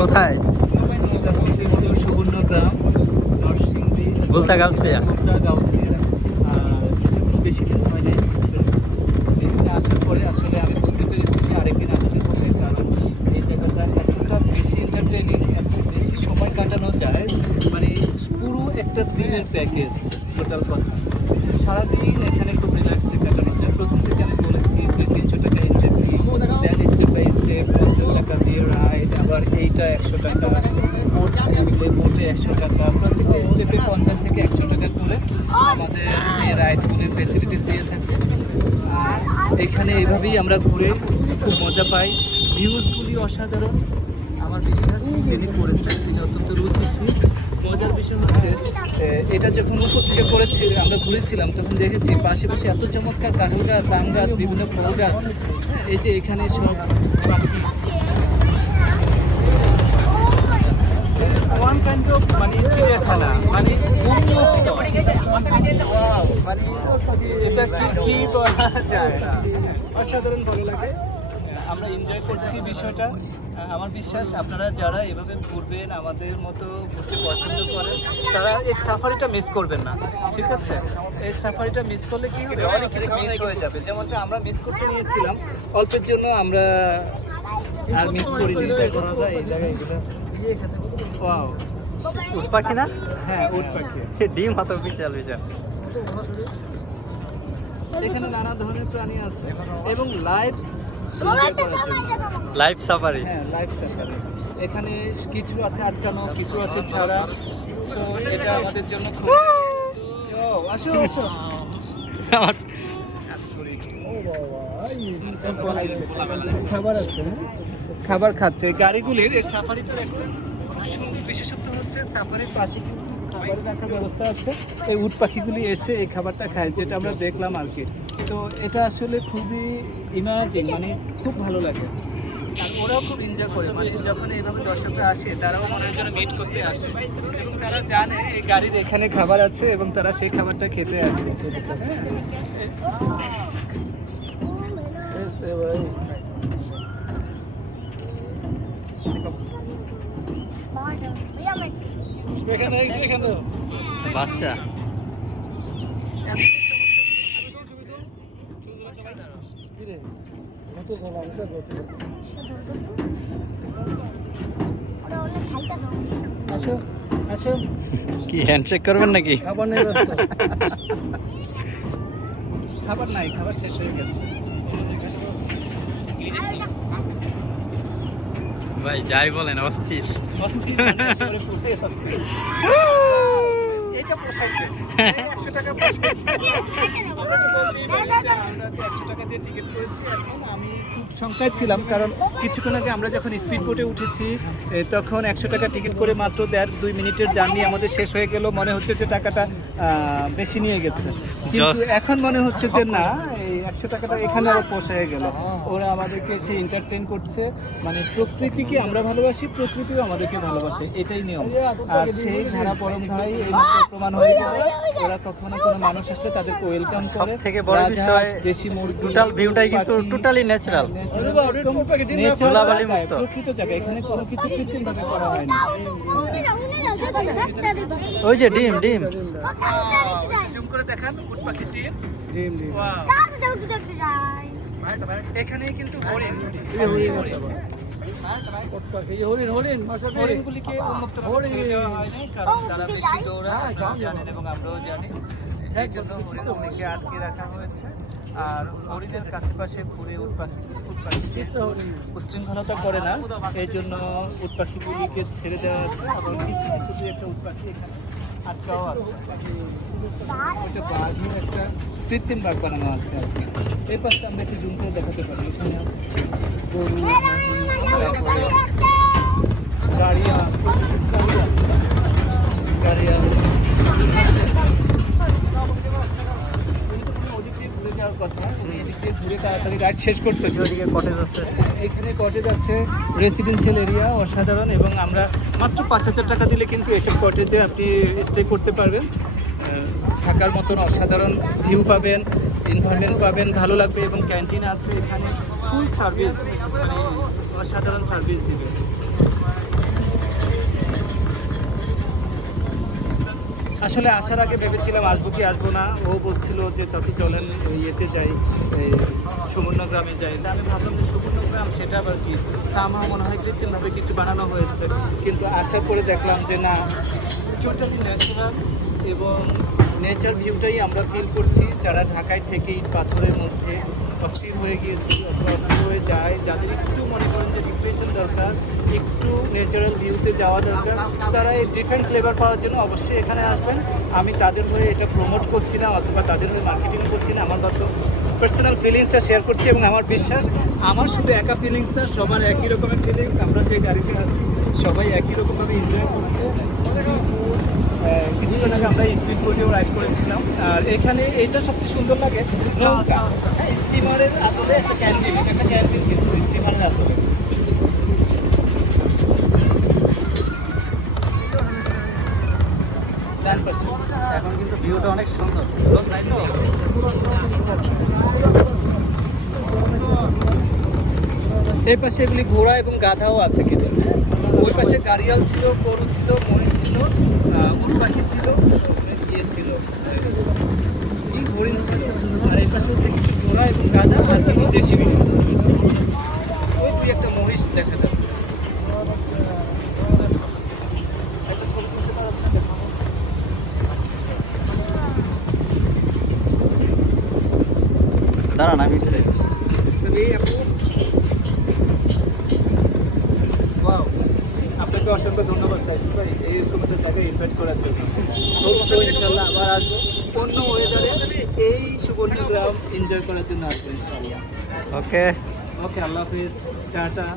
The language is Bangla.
কোথায়? সুবর্ণগ্রাম, নরসিংদী, গাউসিয়া। বেশি দিন হয়নি। এখানে আসার পরে আসলে আমি বুঝতে পেরেছি যে আরেকদিন আসতে হবে, কারণ এই জায়গাটা এতটা বেশি এন্টারটেইনিং, এত বেশি সময় কাটানো যায়, মানে পুরো একটা দিনের প্যাকেজ টোটাল কথা। সারাদিন এখানে খুব রিল্যাক্সে কাটানো যায়। প্রথম থেকে আমি বলেছি যে 300 টাকা entry fee, then step by step 50 টাকা দিয়ে রাইড, আবার এইটা 100 টাকা, বোট মিলে বোটে 100 টাকা, প্রত্যেকটা স্টেপে 50 থেকে 100 টাকা করে আমাদের এই রাইডগুলির ফেসিলিটিস দিয়ে থাকে। আর এখানে এইভাবেই আমরা ঘুরে খুব মজা পাই। ভিউজগুলি অসাধারণ। আমার বিশ্বাস যিনি করেছেন তিনি অত্যন্ত রুচিশীল। মজার বিষয় হচ্ছে এটা যখন উপর থেকে করেছি, আমরা ঘুরেছিলাম, তখন দেখেছি পাশে পাশে এত চমৎকার কাঁঠাল গাছ, আম গাছ, বিভিন্ন ফল গাছ। এই যে এখানে সব পাখি, ওয়ান কাইন্ড অফ মানে চিড়িয়াখানা, মানে উন্নত। Wow, মানে এটা কি বলা যায়, অসাধারণ ভালো লাগে। আমরা এনজয় করছি বিষয়টা। আমার বিশ্বাস আপনারা যারা এভাবে ঘুরবেন, আমাদের মতো ঘুরতে পছন্দ করেন, তারা এই সাফারিটা মিস করবেন না, ঠিক আছে? এই সাফারিটা মিস করলে কি হবে, অনেক কিছু মিস হয়ে যাবে। যেমনটা আমরা মিস করতে নিয়েছিলাম অল্পের জন্য, আমরা আর মিস করিনি। করা যায় এই জায়গায় এগুলো। ওয়াও, উট পাখি না? হ্যাঁ, উট পাখি। ডিম হাতে বিশাল বিশাল। এখানে নানা ধরনের প্রাণী আছে এবং লাইভ সাফারি। হ্যাঁ, লাইভ সাফারি। এখানে কিছু আছে আটকানো, কিছু আছে ছাড়া। সো এটা আমাদের জন্য খুব আসো আসো। খাবার আছে, খাবার খাচ্ছে গাড়িগুলির। এই সাফারিটার একটা সুন্দর বিশেষত্ব হচ্ছে সাফারির পাশে খাবার রাখার ব্যবস্থা আছে। এই উট পাখিগুলি এসে এই খাবারটা খায়, যেটা আমরা দেখলাম আর কি। তো এটা আসলে খুবই ইমাজিং, মানে খুব ভালো লাগে। আর ওরাও খুব এনজয় করে, মানে যখন এইভাবে দর্শকরা আসে তারাও মনের জন্য মিট করতে আসে এবং তারা জানে এই গাড়ির এখানে খাবার আছে এবং তারা সেই খাবারটা খেতে আসে। বাচ্চা আসো আসো। কি হ্যান্ডশেক করবেন নাকি? খাবার নেই, খাবার নাই, খাবার শেষ হয়ে গেছে। ভাই যাই বলেন অস্থির। এটা পোষাইছে, 100 টাকা পোষাইছে। আমরা তো বলতেই পারি যে আমরা 100 টাকা দিয়ে টিকিট করেছি। এখন আমি খুব শঙ্কায় ছিলাম, কারণ কিছুক্ষণ আগে আমরা যখন স্পিড বোটে উঠেছি তখন 100 টাকা টিকিট করে মাত্র 1.5-2 মিনিটের জার্নি আমাদের শেষ হয়ে গেল। মনে হচ্ছে যে টাকাটা বেশি নিয়ে গেছে, কিন্তু এখন মনে হচ্ছে যে না, এই 100 টাকাটা এখানে আরো পোষায় গেল। ওরা আমাদেরকে সে এন্টারটেইন করছে, মানে প্রকৃতিকে আমরা ভালোবাসি, প্রকৃতিও আমাদেরকে ভালোবাসে, এটাই নিয়ম। আর সেই ধারা পরম ধারাই এই প্রমাণ হয়ে গেল। ওরা কখনো কোনো মানুষ আসলে তাদেরকে ওয়েলকাম করে। থেকে বড় বিষয়, দেশি মুরগি, টোটাল ভিউটাই কিন্তু টোটালি ন্যাচারাল, ধুলাবালি মুক্ত। প্রকৃত জায়গা, এখানে কোনো কিছু কৃত্রিম ভাবে করা হয়নি। ওই যে ডিম ডিম জুম করে দেখান উট পাখির ডিম। এখানে কিন্তু হরিণ, হরিণগুলিকে উন্মুক্ত ছেড়ে দেওয়া হয় নাই, কারণ তারা বেশি দৌড়ায়, জানেন এবং আমরাও জানি। এই জন্য হরিণগুলিকে আটকে রাখা হয়েছে। আর হরিণের কাছে পাশে ঘুরে উট পাখি উচ্ছৃঙ্খলতা করে না, এই জন্য উট পাখিগুলিকে ছেড়ে দেওয়া আছে। আবার কিছু কিছু দুই একটা উট পাখি এখানে আটকাও আছে। এটা বাঘের একটা কৃত্রিম বাঘ বানানো আছে আর কি। এই পাশটা আমরা একটু জুম করে দেখাতে পারি। এখানে গরু, তারপরে গাড়িয়া, ওদিক দিয়ে ঘুরে যাওয়ার কথা, এদিক দিয়ে ঘুরে তার তাড়াতাড়ি রাইড শেষ করতেছি। ওদিকে কটেজ আছে। এখানে কটেজ আছে, রেসিডেন্সিয়াল এরিয়া অসাধারণ, এবং আমরা মাত্র 5,000 টাকা দিলে কিন্তু এসব কটেজে আপনি স্টে করতে পারবেন। থাকার মতন অসাধারণ ভিউ পাবেন, এনভায়রনমেন্ট পাবেন, ভালো লাগবে, এবং ক্যান্টিন আছে এখানে, ফুল সার্ভিস, মানে অসাধারণ সার্ভিস দিবে। আসলে আসার আগে ভেবেছিলাম আসবো কি আসবো না, ও বলছিল যে চাচি চলেন ইয়েতে যাই, এই সুবর্ণগ্রামে যাই। তা আমি ভাবলাম যে সুবর্ণগ্রাম সেটা আবার কি, সামহাও মনে হয় কৃত্রিমভাবে কিছু বানানো হয়েছে, কিন্তু আসার পরে দেখলাম যে না, টোটালি ন্যাচারাল, এবং নেচার ভিউটাই আমরা ফিল করছি। যারা ঢাকায় থেকে ইট পাথরের মধ্যে অস্থির হয়ে গিয়েছি অথবা অস্থির হয়ে যায়, যাদের একটু মনে করেন যে ডিপ্রেশন দরকার, একটু ন্যাচারাল ভিউতে যাওয়া দরকার, তারা এই ডিফারেন্ট ফ্লেভার পাওয়ার জন্য অবশ্যই এখানে আসবেন। আমি তাদের হয়ে এটা প্রমোট করছি না অথবা তাদের হয়ে মার্কেটিং করছি না, আমার মাত্র পার্সোনাল ফিলিংসটা শেয়ার করছি, এবং আমার বিশ্বাস আমার শুধু একা ফিলিংস না, সবার একই রকমের ফিলিংস। আমরা যে গাড়িতে আছি সবাই একই রকমভাবে এনজয় করছে। কিছুক্ষণ আগে আমরা স্পিড বোটেও রাইড করেছিলাম, আর এখানে এটা সবচেয়ে সুন্দর লাগে নৌকা, স্টিমারের আদলে একটা ক্যান্টিন, এটা একটা ক্যান্টিন কিন্তু স্টিমারের আদলে। এখন কিন্তু ভিউটা অনেক সুন্দর, তাই তো? এই পাশে এগুলি ঘোড়া এবং গাধাও আছে কিছু, ওই পাশে গাড়িয়াল ছিল, গরু ছিল, মহিষ ছিল, উট পাখি ছিল, ইয়ে ছিল, এই হরিণ ছিল, আর এই পাশে হচ্ছে কিছু ঘোড়া এবং গাধা আর কিছু দেশি গরু। ওই দুই একটা মহিষ দেখা যাচ্ছে। একটা ছবি তুলতে পারো আপনাকে দেখাবো। দাঁড়ান আমি ভিতরে। ওয়াও, আপনাকে অসংখ্য ধন্যবাদ সাইফুল ভাই এইরকম একটা জায়গায় ইনভাইট করার জন্য। অবশ্যই ইনশাল্লাহ আবার আসবো, অন্য ওয়েদারে এই সুবর্ণগ্রাম এনজয় করার জন্য আসবো ইনশাল্লাহ। ওকে। ওকে, আল্লাহ হাফিজ, টাটা।